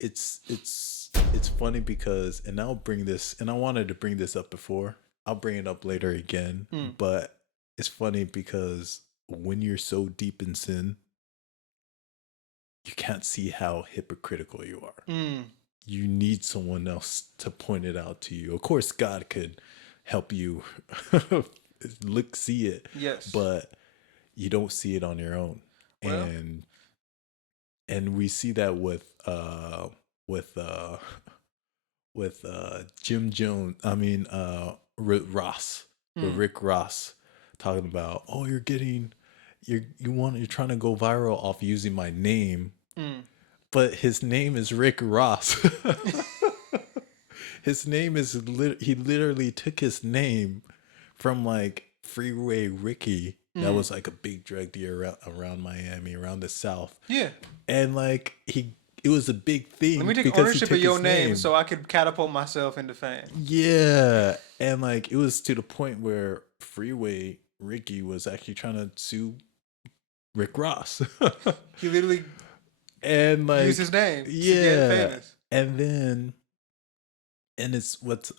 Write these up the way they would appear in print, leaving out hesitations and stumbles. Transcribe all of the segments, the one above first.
it's funny because, and I'll bring this, and I wanted to bring this up before. I'll bring it up later again, but it's funny because when you're so deep in sin, you can't see how hypocritical you are. You need someone else to point it out to you. Of course, God could help you see it. Yes. But you don't see it on your own. Well, and we see that with Jim Jones. I mean, Ross, with Rick Ross, talking about, oh, you're trying to go viral off using my name, but his name is Rick Ross. His name is he literally took his name from like Freeway Ricky. That was like a big drug dealer around Miami, around the South. Yeah. And like it was a big thing. Let me take ownership of your name so I could catapult myself into fame. Yeah. And like it was to the point where Freeway Ricky was actually trying to sue Rick Ross. He literally and like used his name to get famous. And then it's what's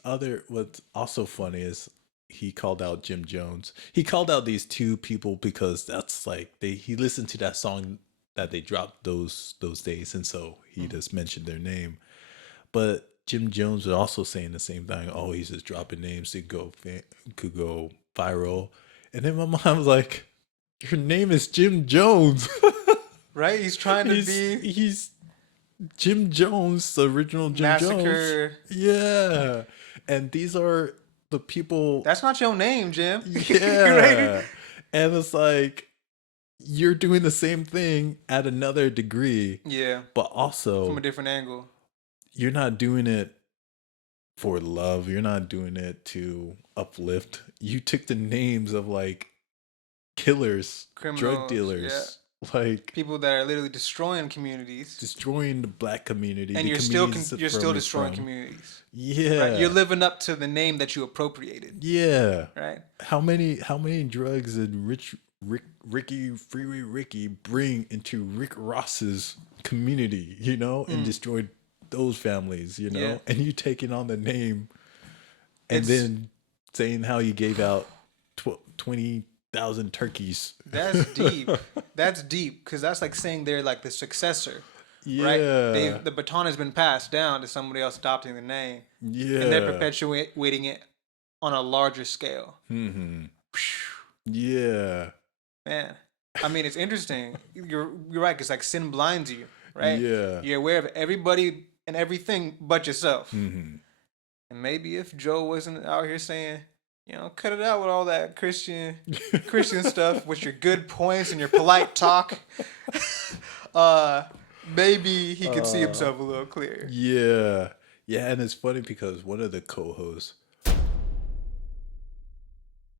also funny is he called out Jim Jones. He called out these two people because that's like he listened to that song that they dropped those days, and so he just mentioned their name. But Jim Jones was also saying the same thing. Oh, he's just dropping names to could go viral. And then my mom was like, "Your name is Jim Jones." Right? He's trying to he's Jim Jones, the original Jim Massacre. Jones. Yeah. And these are the people. That's not your name, Jim. Yeah. Right? And it's like, you're doing the same thing at another degree. Yeah. But also from a different angle. You're not doing it for love. You're not doing it to uplift. You took the names of like killers, criminals, drug dealers, like people that are literally destroying communities, destroying the black community, and you're still destroying communities. Yeah, right? You're living up to the name that you appropriated. Yeah, right. How many drugs did Freeway Ricky bring into Rick Ross's community? You know, and destroyed those families. You know, and you taking on the name, and then saying how you gave out 20,000 turkeys. That's deep. That's deep because that's like saying they're like the successor. Yeah. Right? The baton has been passed down to somebody else adopting the name. Yeah. And they're perpetuating it on a larger scale. Mm-hmm. Yeah. Man. I mean, it's interesting. You're right. It's like sin blinds you, right? Yeah. You're aware of everybody and everything but yourself. Mm-hmm. And maybe if Joe wasn't out here saying, you know, cut it out with all that Christian stuff with your good points and your polite talk. Maybe he could see himself a little clearer. Yeah. Yeah, and it's funny because one of the co-hosts